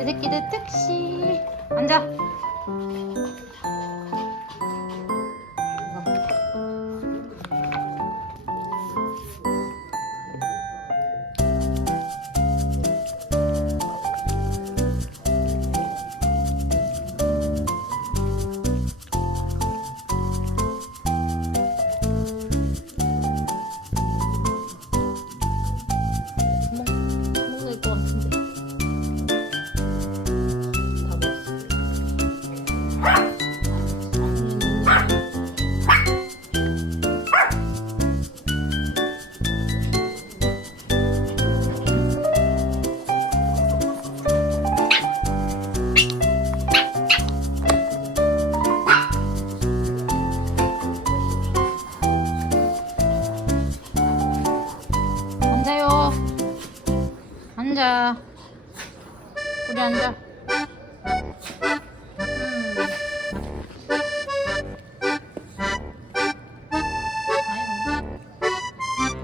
내 새끼들 특시 앉아. 먹을 것 같은데. 앉아요. 앉아. 우리 앉아. 아이고.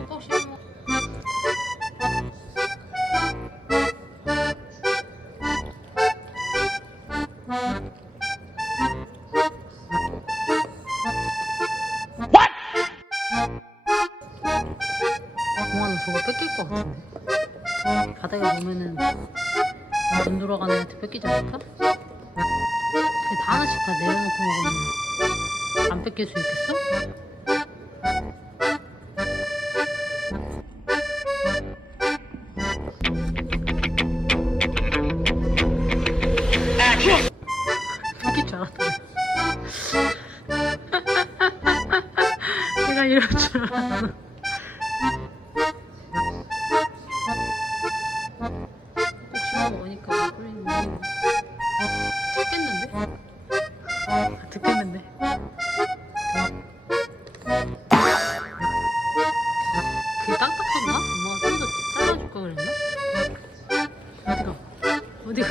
꼭 씹어. 동아는 저거 뺏길 것 같은데. 바닥에 보면은 돈 돌아가는 애한테 뺏기지 않을까? 근데 다 하나씩 다 내려놓고 먹으면 안 뺏길 수 있겠어? 뺏길 줄 알았다. 내가 이럴 줄 알았어. 꼭 씹어 먹으니까 꿀리는 거 찾겠는데? 듣겠는데? 그게 딱딱한가? 엄마가 좀 더 잘라줄 걸 그랬나? 어디가? 어디가?